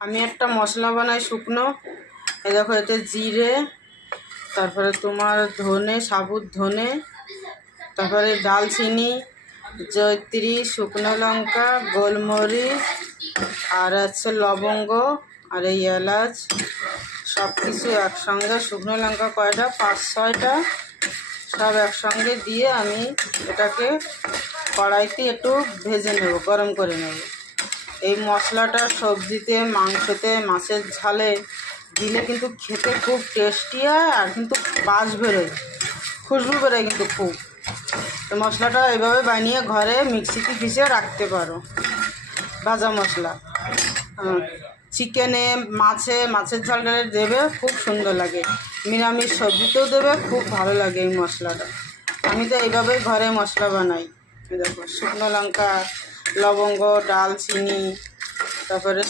আমি একটা মশলা বানাই শুকনো। এই দেখো, এতে জিরে, তারপরে তোমার ধনে, সাবুত ধনে, তারপরে দালচিনি, জয়িত্রী, শুকনো লঙ্কা, গোলমরিচ, আর আছে লবঙ্গ, আর এই এলাচ, সব কিছু একসঙ্গে, শুকনো লঙ্কা কয়টা, 5-6টা, সব একসঙ্গে দিয়ে আমি এটাকে কড়াইতে একটু ভেজে নেব, গরম করে নেব। এই মশলাটা সবজিতে, মাংসতে, মাছের ঝালে দিলে কিন্তু খেতে খুব টেস্টি হয়, আর কিন্তু বাস বেরোয়, খুশবু বেরোয় কিন্তু খুব। তো মশলাটা এভাবে বানিয়ে ঘরে মিক্সিতে পিষে রাখতে পারো। ভাজা মশলা চিকেনে, মাছের ঝাল ডালে দেবে, খুব সুন্দর লাগে। নিরামিষ সবজিতেও দেবে, খুব ভালো লাগে এই মশলাটা। আমি তো এইভাবেই ঘরে মশলা বানাই। দেখো, শুকনো লঙ্কা, লবঙ্গ, দালচিনি, তারপরে